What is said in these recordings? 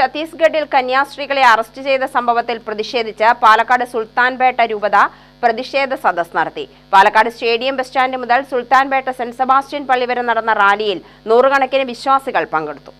ഛത്തീസ്ഗഡിൽ കന്യാസ്ത്രീകളെ അറസ്റ്റ് ചെയ്ത സംഭവത്തിൽ പ്രതിഷേധിച്ച് പാലക്കാട് സുൽത്താൻപേട്ട രൂപത പ്രതിഷേധ സദസ്സ് നടത്തി. പാലക്കാട് സ്റ്റേഡിയം ബസ് സ്റ്റാൻഡ് മുതൽ സുൽത്താൻപേട്ട സെന്റ് സെബാസ്റ്റ്യൻ പള്ളി വരെ നടന്ന റാലിയിൽ നൂറുകണക്കിന് വിശ്വാസികൾ പങ്കെടുത്തു.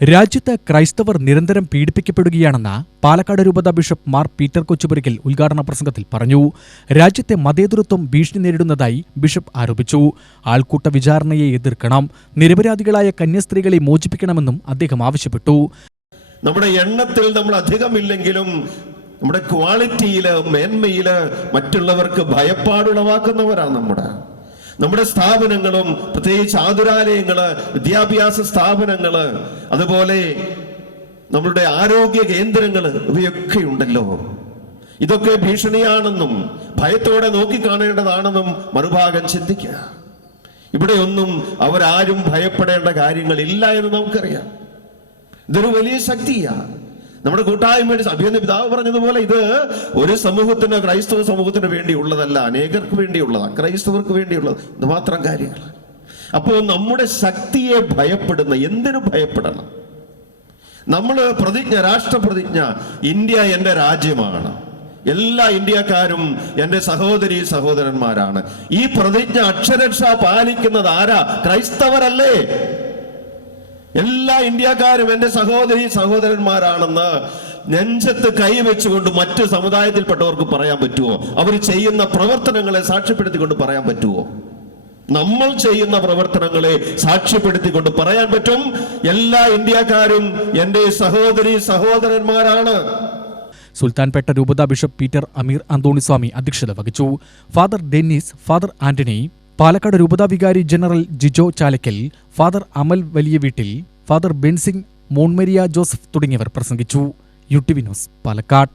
രാജ്യത്ത് ക്രൈസ്തവർ നിരന്തരം പീഡിപ്പിക്കപ്പെടുകയാണെന്ന് പാലക്കാട് രൂപത ബിഷപ്പ് മാർ പീറ്റർ കൊച്ചുപുരയ്ക്കൽ ഉദ്ഘാടന പ്രസംഗത്തിൽ പറഞ്ഞു. രാജ്യത്തെ മതേതരത്വം ഭീഷണി നേരിടുന്നതായി ബിഷപ്പ് ആരോപിച്ചു. ആൾക്കൂട്ട വിചാരണയെ എതിർക്കണം, നിരപരാധികളായ കന്യാസ്ത്രീകളെ മോചിപ്പിക്കണമെന്നും അദ്ദേഹം ആവശ്യപ്പെട്ടു. നമ്മുടെ എണ്ണത്തിൽ നമ്മൾ അധികമില്ലെങ്കിലും നമ്മുടെ ക്വാളിറ്റിയില്, മേന്മയില് മറ്റുള്ളവർക്ക് ഭയപ്പാടുളവാക്കുന്നവരാണ് നമ്മുടെ സ്ഥാപനങ്ങളും, പ്രത്യേകിച്ച് ആതുരാലയങ്ങള്, വിദ്യാഭ്യാസ സ്ഥാപനങ്ങള്, അതുപോലെ നമ്മളുടെ ആരോഗ്യ കേന്ദ്രങ്ങള്, ഇവയൊക്കെ ഉണ്ടല്ലോ. ഇതൊക്കെ ഭീഷണിയാണെന്നും ഭയത്തോടെ നോക്കിക്കാണേണ്ടതാണെന്നും മറുഭാഗം ചിന്തിക്കുക. ഇവിടെയൊന്നും അവരാരും ഭയപ്പെടേണ്ട കാര്യങ്ങളില്ല എന്ന് നമുക്കറിയാം. ഇതൊരു വലിയ ശക്തിയാണ്. നമ്മുടെ കൂട്ടായ്മയുടെ അഭിനന്ദ പിതാവ് പറഞ്ഞതുപോലെ ഇത് ഒരു സമൂഹത്തിന്, ക്രൈസ്തവ സമൂഹത്തിന് വേണ്ടിയുള്ളതല്ല, അനേകർക്ക് വേണ്ടിയുള്ളതാണ്, ക്രൈസ്തവർക്ക് വേണ്ടിയുള്ളത്. ഇത് മാത്രം കാര്യങ്ങൾ. അപ്പോൾ നമ്മുടെ ശക്തിയെ ഭയപ്പെടുന്ന, എന്തിനു ഭയപ്പെടണം? നമ്മൾ രാഷ്ട്രപ്രതിജ്ഞ, ഇന്ത്യ എൻ്റെ രാജ്യമാണ്, എല്ലാ ഇന്ത്യക്കാരും എൻ്റെ സഹോദരീ സഹോദരന്മാരാണ്. ഈ പ്രതിജ്ഞ അക്ഷരക്ഷ പാലിക്കുന്നത് ആരാ? ക്രൈസ്തവരല്ലേ? എല്ലാ ഇന്ത്യക്കാരും എൻ്റെ സഹോദരീ സഹോദരന്മാരാണെന്ന് നെഞ്ചത്ത് കൈവച്ചുകൊണ്ട് മറ്റ് സമുദായത്തിൽപ്പെട്ടവർക്ക് പറയാൻ പറ്റുമോ? അവർ ചെയ്യുന്ന പ്രവർത്തനങ്ങളെ സാക്ഷ്യപ്പെടുത്തിക്കൊണ്ട് പറയാൻ പറ്റുമോ? നമ്മൾ ചെയ്യുന്ന പ്രവർത്തനങ്ങളെ സാക്ഷ്യപ്പെടുത്തിക്കൊണ്ട് പറയാൻ പറ്റും, എല്ലാ ഇന്ത്യക്കാരും എൻ്റെ സഹോദരീ സഹോദരന്മാരാണ്. സുൽത്താൻപേട്ട രൂപത ബിഷപ്പ് പീറ്റർ അമീർ അന്തോണിസ്വാമി അധ്യക്ഷത വഹിച്ചു. Father Dennis, father Antony, Palakkad രൂപതാ വികാരി ജനറൽ ജിജോ ചാലക്കൽ, ഫാദർ അമൽ വലിയ വീട്ടിൽ, ഫാദർ ബെൻസിംഗ്, മോൺമരിയ ജോസഫ് തുടങ്ങിയവർ പ്രസംഗിച്ചു. UTV news, Palakkad.